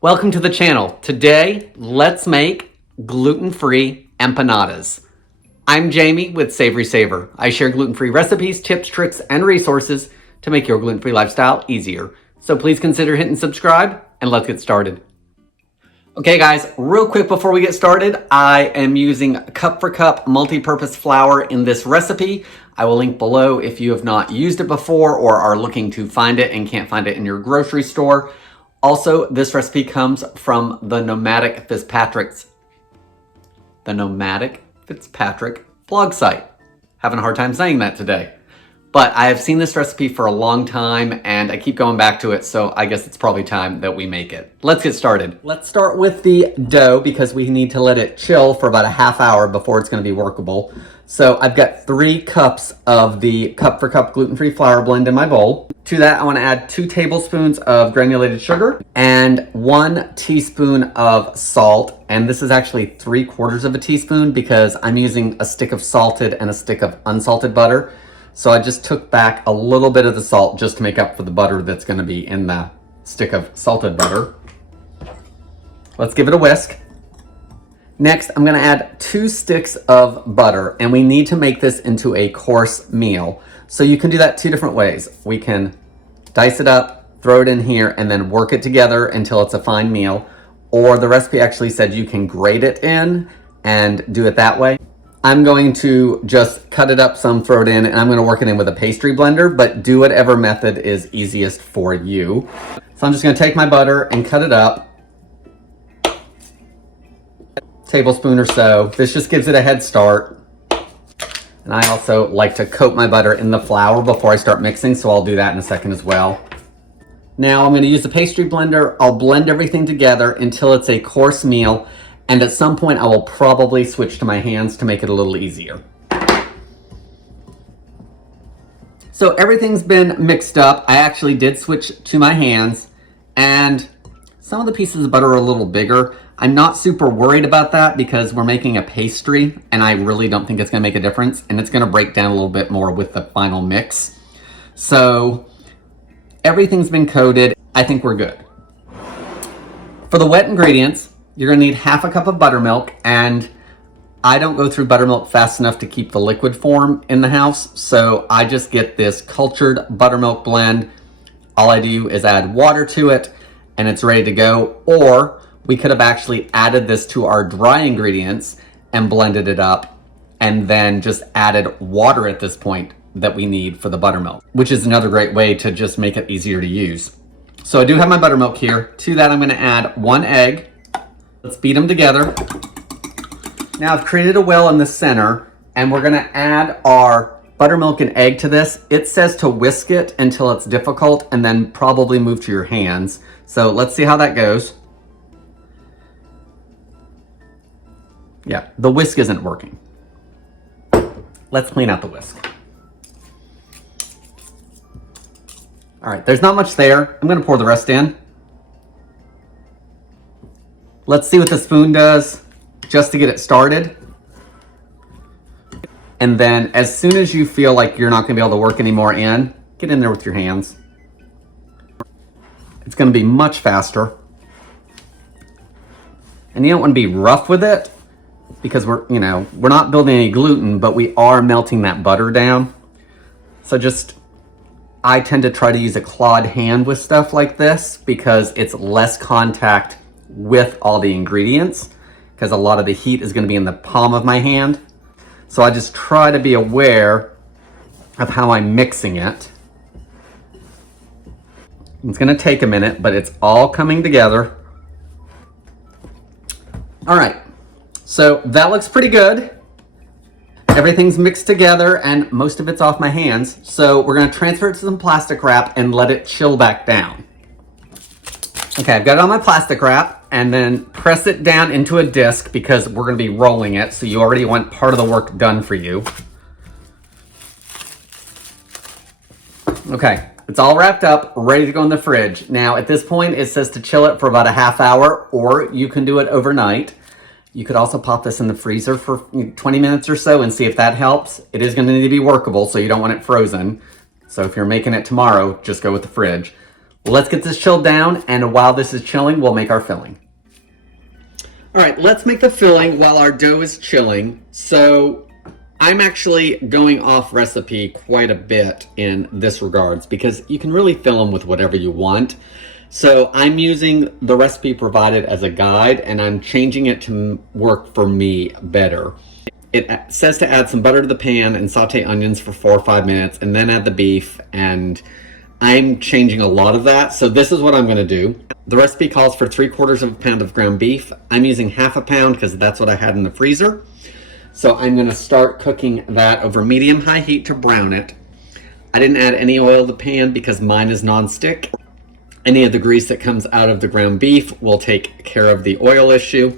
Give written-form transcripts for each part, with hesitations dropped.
Welcome to the channel. Today, let's make gluten-free empanadas. I'm Jamie with SavorySaver. I share gluten-free recipes, tips, tricks, and resources to make your gluten-free lifestyle easier. So please consider hitting subscribe and let's get started. Okay guys, real quick before we get started, I am using Cup4Cup multi-purpose flour in this recipe. I will link below if you have not used it before or are looking to find it and can't find it in your grocery store. Also, this recipe comes from the Nomadic Fitzpatrick blog site. Having a hard time saying that today. But I have seen this recipe for a long time and I keep going back to it, so I guess it's probably time that we make it. Let's get started. Let's start with the dough because we need to let it chill for about a half hour before it's going to be workable. So I've got 3 cups of the Cup4Cup gluten-free flour blend in my bowl. To that, I want to add 2 tablespoons of granulated sugar and 1 teaspoon of salt. And this is actually 3/4 of a teaspoon because I'm using a stick of salted and a stick of unsalted butter. So I just took back a little bit of the salt just to make up for the butter that's going to be in the stick of salted butter. Let's give it a whisk. Next, I'm going to add 2 sticks of butter, and we need to make this into a course meal. So you can do that 2 different ways. We can dice it up, throw it in here, and then work it together until it's a fine meal. Or the recipe actually said you can grate it in and do it that way. I'm going to just cut it up some, throw it in, and I'm going to work it in with a pastry blender, but do whatever method is easiest for you. So I'm just going to take my butter and cut it up. Tablespoon or so. This just gives it a head start. And I also like to coat my butter in the flour before I start mixing, so I'll do that in a second as well. Now I'm going to use the pastry blender. I'll blend everything together until it's a course meal. And at some point, I will probably switch to my hands to make it a little easier. So everything's been mixed up. I actually did switch to my hands, and some of the pieces of butter are a little bigger. I'm not super worried about that because we're making a pastry, and I really don't think it's gonna make a difference, and it's gonna break down a little bit more with the final mix. So everything's been coated. I think we're good. For the wet ingredients, you're gonna need 1/2 cup of buttermilk, and I don't go through buttermilk fast enough to keep the liquid form in the house, so I just get this cultured buttermilk blend. All I do is add water to it, and it's ready to go. Or we could have actually added this to our dry ingredients and blended it up, and then just added water at this point that we need for the buttermilk, which is another great way to just make it easier to use. So I do have my buttermilk here. To that, I'm gonna add 1 egg. Let's beat them together. Now I've created a well in the center, and we're gonna add our buttermilk and egg to this. It says to whisk it until it's difficult and then probably move to your hands. So let's see how that goes. Yeah, the whisk isn't working. Let's clean out the whisk. All right, there's not much there. I'm gonna pour the rest in. Let's see what the spoon does just to get it started. And then as soon as you feel like you're not gonna be able to work anymore get in there with your hands. It's gonna be much faster. And you don't wanna be rough with it because we're not building any gluten, but we are melting that butter down. So I tend to try to use a clawed hand with stuff like this because it's less contact with all the ingredients, because a lot of the heat is going to be in the palm of my hand. So I just try to be aware of how I'm mixing it. It's going to take a minute, but it's all coming together. All right, so that looks pretty good. Everything's mixed together and most of it's off my hands. So we're going to transfer it to some plastic wrap and let it chill back down. Okay, I've got it on my plastic wrap, and then press it down into a disc because we're gonna be rolling it, so you already want part of the work done for you. Okay, it's all wrapped up, ready to go in the fridge. Now, at this point, it says to chill it for about a half hour, or you can do it overnight. You could also pop this in the freezer for 20 minutes or so and see if that helps. It is gonna need to be workable, so you don't want it frozen. So if you're making it tomorrow, just go with the fridge. Let's get this chilled down, and while this is chilling, we'll make our filling. All right, let's make the filling while our dough is chilling. So I'm actually going off recipe quite a bit in this regards because you can really fill them with whatever you want. So I'm using the recipe provided as a guide, and I'm changing it to work for me better. It says to add some butter to the pan and saute onions for 4 or 5 minutes and then add the beef, and I'm changing a lot of that. So this is what I'm going to do. The recipe calls for 3/4 pound of ground beef. I'm using 1/2 pound because that's what I had in the freezer. So I'm going to start cooking that over medium-high heat to brown it. I didn't add any oil to the pan because mine is non-stick. Any of the grease that comes out of the ground beef will take care of the oil issue.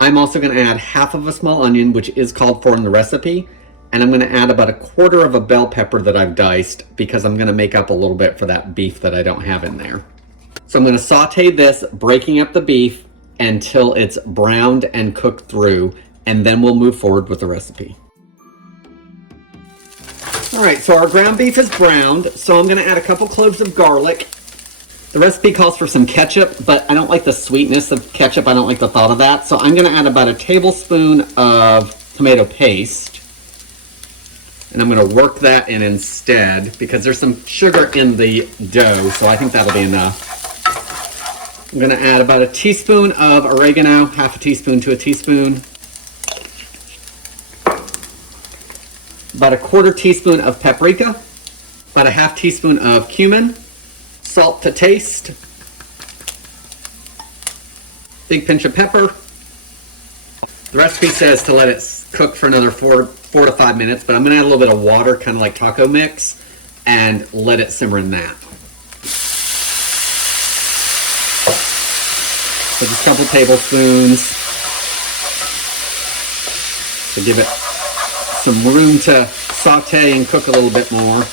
I'm also going to add 1/2 small onion, which is called for in the recipe, and I'm going to add about 1/4 bell pepper that I've diced because I'm going to make up a little bit for that beef that I don't have in there. So I'm going to saute this, breaking up the beef until it's browned and cooked through, and then we'll move forward with the recipe. All right, so our ground beef is browned, so I'm going to add a couple cloves of garlic. The recipe calls for some ketchup, but I don't like the sweetness of ketchup. I don't like the thought of that. So I'm going to add about 1 tablespoon of tomato paste. And I'm going to work that in instead because there's some sugar in the dough, so I think that'll be enough. I'm going to add about 1 teaspoon of oregano, 1/2 teaspoon to 1 teaspoon. About 1/4 teaspoon of paprika, about 1/2 teaspoon of cumin, salt to taste, big pinch of pepper. The recipe says to let it cook for another 4 to 5 minutes, but I'm going to add a little bit of water, kind of like taco mix, and let it simmer in that. So just a couple tablespoons to give it some room to saute and cook a little bit more.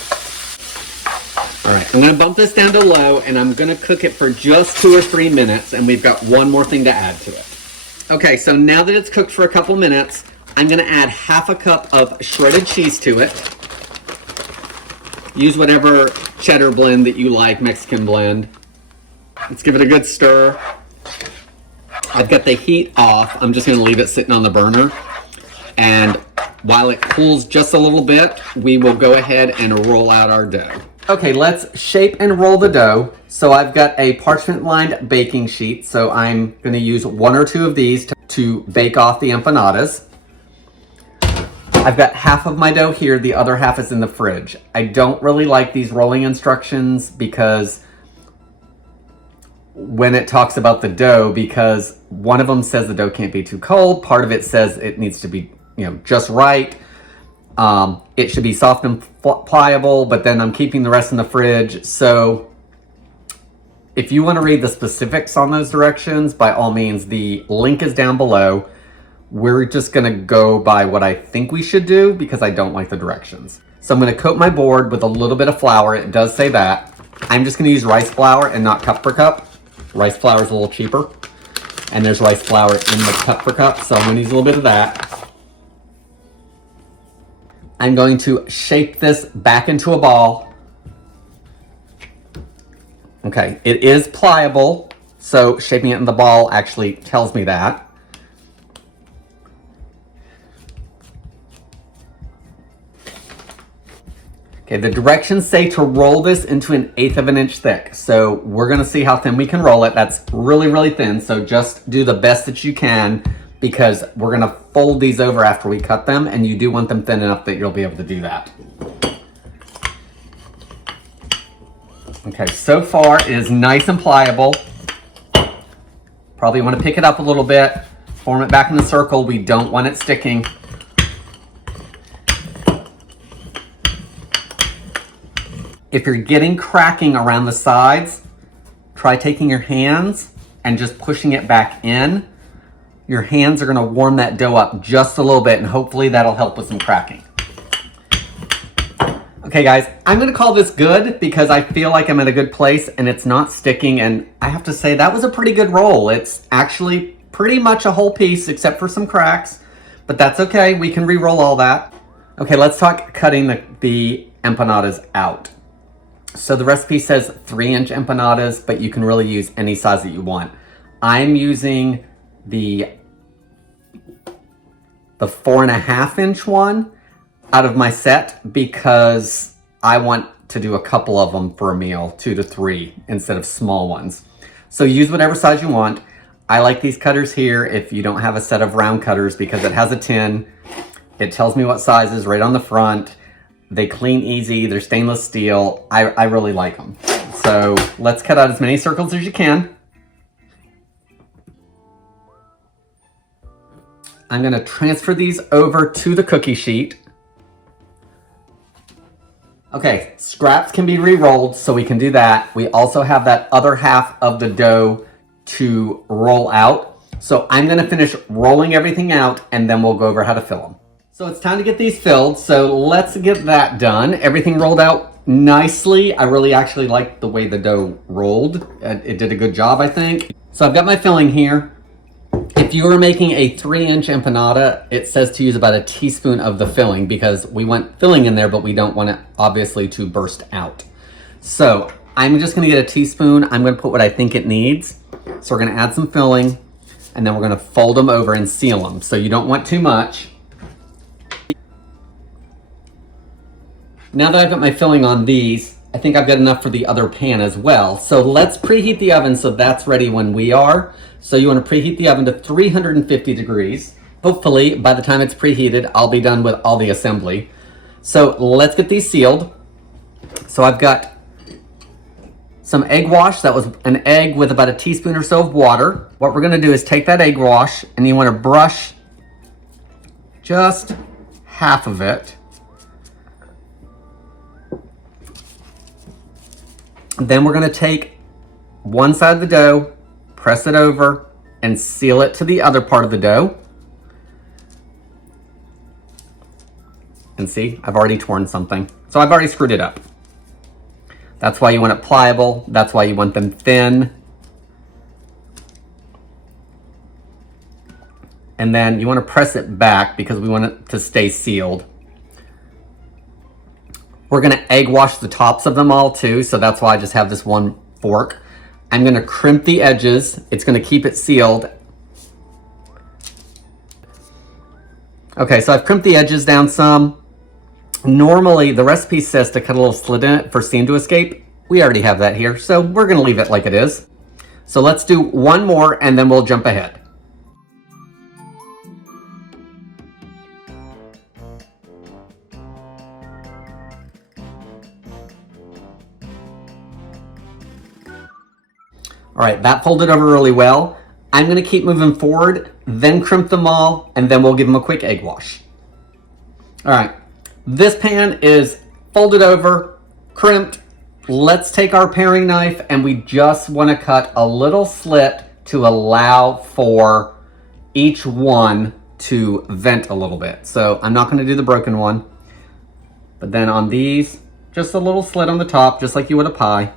All right, I'm going to bump this down to low, and I'm going to cook it for just 2 or 3 minutes, and we've got one more thing to add to it. Okay, so now that it's cooked for a couple minutes, I'm going to add 1/2 cup of shredded cheese to it. Use whatever cheddar blend that you like, Mexican blend. Let's give it a good stir. I've got the heat off. I'm just going to leave it sitting on the burner, and while it cools just a little bit, we will go ahead and roll out our dough. Okay, let's shape and roll the dough. So I've got a parchment-lined baking sheet, so I'm going to use 1 or 2 of these to bake off the empanadas. I've got 1/2 of my dough here, the other 1/2 is in the fridge. I don't really like these rolling instructions because when it talks about the dough, because one of them says the dough can't be too cold, part of it says it needs to be, just right. It should be soft and pliable, but then I'm keeping the rest in the fridge. So if you want to read the specifics on those directions, by all means, the link is down below. We're just going to go by what I think we should do because I don't like the directions. So I'm going to coat my board with a little bit of flour. It does say that. I'm just going to use rice flour and not Cup4Cup. Rice flour is a little cheaper. And there's rice flour in the Cup4Cup, so I'm going to use a little bit of that. I'm going to shape this back into a ball. Okay, it is pliable, so shaping it in the ball actually tells me that. Okay, the directions say to roll this into 1/8 of an inch thick. So we're gonna see how thin we can roll it. That's really, really thin, so just do the best that you can because we're gonna fold these over after we cut them, and you do want them thin enough that you'll be able to do that. Okay, so far it is nice and pliable. Probably want to pick it up a little bit, form it back in the circle. We don't want it sticking. If you're getting cracking around the sides, try taking your hands and just pushing it back in. Your hands are going to warm that dough up just a little bit, and hopefully that'll help with some cracking. Okay guys, I'm going to call this good because I feel like I'm in a good place and it's not sticking, and I have to say that was a pretty good roll. It's actually pretty much a whole piece except for some cracks, but that's okay. We can re-roll all that. Okay, let's talk cutting the empanadas out. So the recipe says 3-inch empanadas, but you can really use any size that you want. I'm using the 4.5-inch one out of my set because I want to do a couple of them for a meal, 2 to 3 instead of small ones. So use whatever size you want. I like these cutters here if you don't have a set of round cutters because it has a tin. It tells me what size is right on the front. They clean easy, they're stainless steel. I really like them. So let's cut out as many circles as you can. I'm gonna transfer these over to the cookie sheet. Okay, scraps can be re-rolled, so we can do that. We also have that other half of the dough to roll out. So I'm gonna finish rolling everything out and then we'll go over how to fill them. So it's time to get these filled, so let's get that done. Everything rolled out nicely. I really actually like the way the dough rolled. It did a good job, I think. So I've got my filling here. If you were making a 3-inch empanada, it says to use about a teaspoon of the filling because we want filling in there, but we don't want it obviously to burst out. So I'm just gonna get a teaspoon. I'm gonna put what I think it needs. So we're gonna add some filling and then we're gonna fold them over and seal them. So you don't want too much. Now that I've got my filling on these, I think I've got enough for the other pan as well. So let's preheat the oven so that's ready when we are. So you want to preheat the oven to 350 degrees. Hopefully, by the time it's preheated, I'll be done with all the assembly. So let's get these sealed. So I've got some egg wash. That was an egg with about a teaspoon or so of water. What we're going to do is take that egg wash and you want to brush just half of it. Then we're going to take one side of the dough, press it over, and seal it to the other part of the dough. And see, I've already torn something. So I've already screwed it up. That's why you want it pliable. That's why you want them thin. And then you want to press it back because we want it to stay sealed. We're gonna egg wash the tops of them all too, so that's why I just have this one fork. I'm gonna crimp the edges. It's gonna keep it sealed. Okay, so I've crimped the edges down some. Normally, the recipe says to cut a little slit in it for steam to escape. We already have that here, so we're gonna leave it like it is. So let's do one more and then we'll jump ahead. All right, that folded over really well. I'm gonna keep moving forward, then crimp them all, and then we'll give them a quick egg wash. All right, this pan is folded over, crimped. Let's take our paring knife and we just wanna cut a little slit to allow for each one to vent a little bit. So I'm not gonna do the broken one, but then on these, just a little slit on the top, just like you would a pie.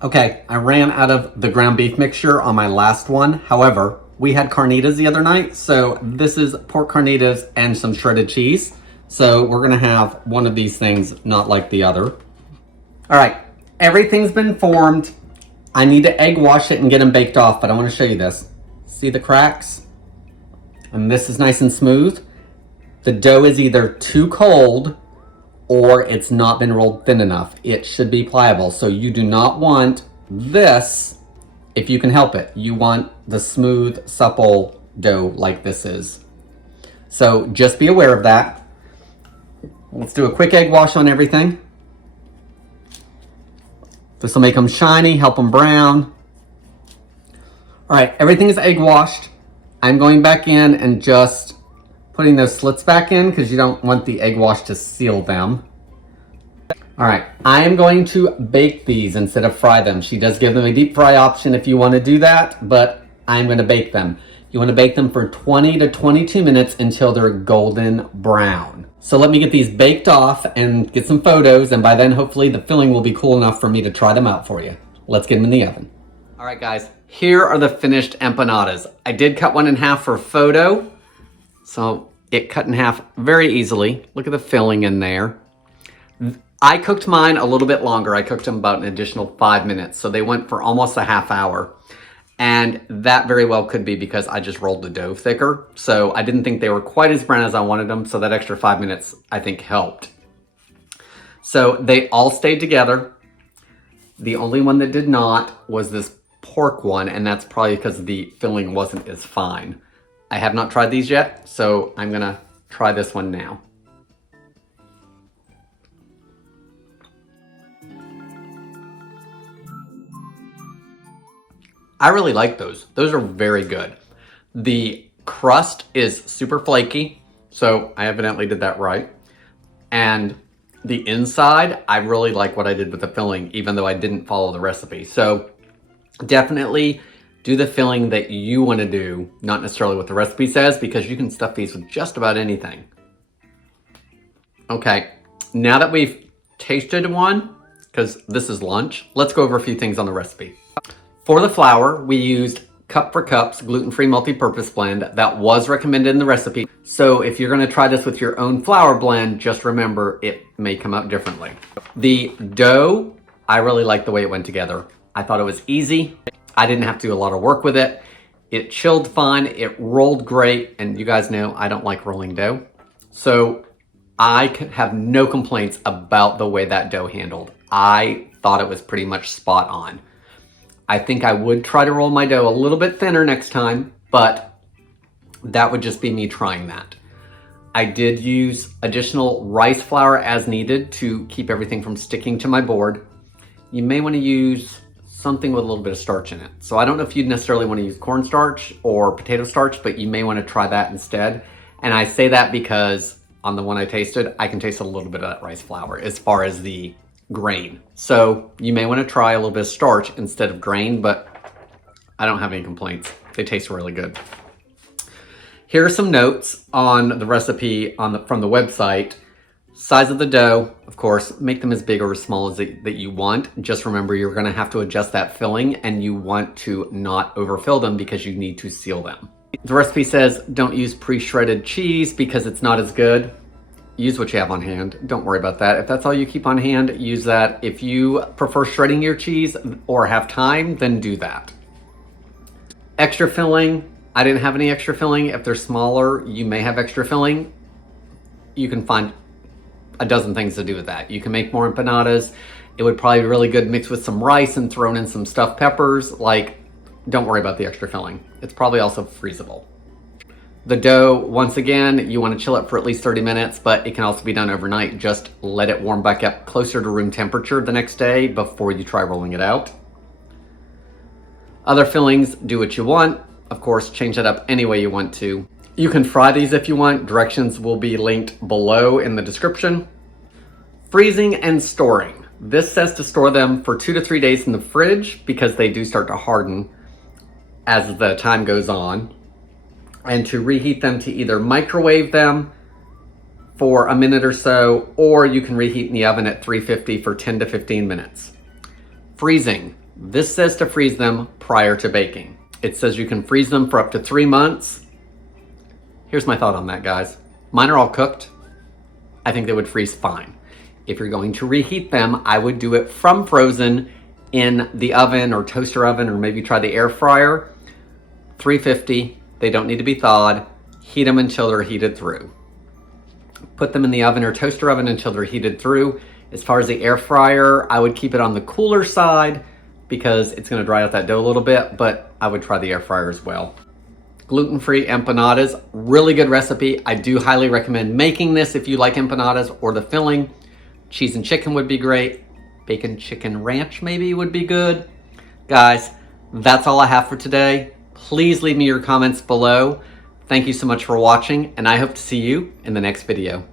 Okay, I ran out of the ground beef mixture on my last one. However, we had carnitas the other night, so this is pork carnitas and some shredded cheese. So we're gonna have one of these things, not like the other. All right, everything's been formed. I need to egg wash it and get them baked off, but I wanna show you this. See the cracks? And this is nice and smooth. The dough is either too cold or it's not been rolled thin enough. It should be pliable. So you do not want this if you can help it. You want the smooth, supple dough like this is. So just be aware of that. Let's do a quick egg wash on everything. This will make them shiny, help them brown. All right, everything is egg washed. I'm going back in and just putting those slits back in because you don't want the egg wash to seal them. All right, I am going to bake these instead of fry them. She does give them a deep fry option if you want to do that, but I'm going to bake them. You want to bake them for 20 to 22 minutes until they're golden brown. So let me get these baked off and get some photos, and by then hopefully the filling will be cool enough for me to try them out for you. Let's get them in the oven. All right guys, here are the finished empanadas. I did cut one in half for photo. So it cut in half very easily. Look at the filling in there. I cooked mine a little bit longer. I cooked them about an additional 5 minutes. So they went for almost a half hour. And that very well could be because I just rolled the dough thicker. So I didn't think they were quite as brown as I wanted them. So that extra 5 minutes, I think, helped. So they all stayed together. The only one that did not was this pork one. And that's probably because the filling wasn't as fine. I have not tried these yet. So I'm going to try this one now. I really like those. Those are very good. The crust is super flaky, so I evidently did that right. And the inside, I really like what I did with the filling, even though I didn't follow the recipe. So definitely do the filling that you want to do, not necessarily what the recipe says, because you can stuff these with just about anything. Okay, now that we've tasted one, because this is lunch, let's go over a few things on the recipe. For the flour, we used Cup4Cup's gluten-free multi-purpose blend that was recommended in the recipe. So if you're going to try this with your own flour blend, just remember it may come out differently. The dough, I really like the way it went together. I thought it was easy. I didn't have to do a lot of work with it. It chilled fine, it rolled great, and you guys know I don't like rolling dough. So I have no complaints about the way that dough handled. I thought it was pretty much spot on. I think I would try to roll my dough a little bit thinner next time, but that would just be me trying that. I did use additional rice flour as needed to keep everything from sticking to my board. You may want to use something with a little bit of starch in it. So I don't know if you'd necessarily want to use cornstarch or potato starch, but you may want to try that instead. And I say that because on the one I tasted, I can taste a little bit of that rice flour as far as the grain. So you may want to try a little bit of starch instead of grain, but I don't have any complaints. They taste really good. Here are some notes on the recipe from the website. Size of the dough, of course, make them as big or as small as that you want. Just remember you're going to have to adjust that filling and you want to not overfill them because you need to seal them. The recipe says don't use pre-shredded cheese because it's not as good. Use what you have on hand. Don't worry about that. If that's all you keep on hand, use that. If you prefer shredding your cheese or have time, then do that. Extra filling. I didn't have any extra filling. If they're smaller, you may have extra filling. You can find a dozen things to do with that. You can make more empanadas. It would probably be really good mixed with some rice and thrown in some stuffed peppers. Don't worry about the extra filling. It's probably also freezable. The dough, once again, you want to chill it for at least 30 minutes, but it can also be done overnight. Just let it warm back up closer to room temperature the next day before you try rolling it out. Other fillings, do what you want. Of course, change it up any way you want to. You can fry these if you want. Directions will be linked below in the description. Freezing and storing. This says to store them for 2 to 3 days in the fridge because they do start to harden as the time goes on. And to reheat them to either microwave them for a minute or so, or you can reheat in the oven at 350 for 10 to 15 minutes. Freezing. This says to freeze them prior to baking. It says you can freeze them for up to 3 months. Here's my thought on that, guys. Mine are all cooked. I think they would freeze fine. If you're going to reheat them, I would do it from frozen in the oven or toaster oven, or maybe try the air fryer. 350. They don't need to be thawed. Heat them until they're heated through. Put them in the oven or toaster oven until they're heated through. As far as the air fryer, I would keep it on the cooler side because it's going to dry out that dough a little bit, but I would try the air fryer as well. Gluten-free empanadas, really good recipe. I do highly recommend making this if you like empanadas or the filling. Cheese and chicken would be great. Bacon chicken ranch maybe would be good. Guys, that's all I have for today. Please leave me your comments below. Thank you so much for watching, and I hope to see you in the next video.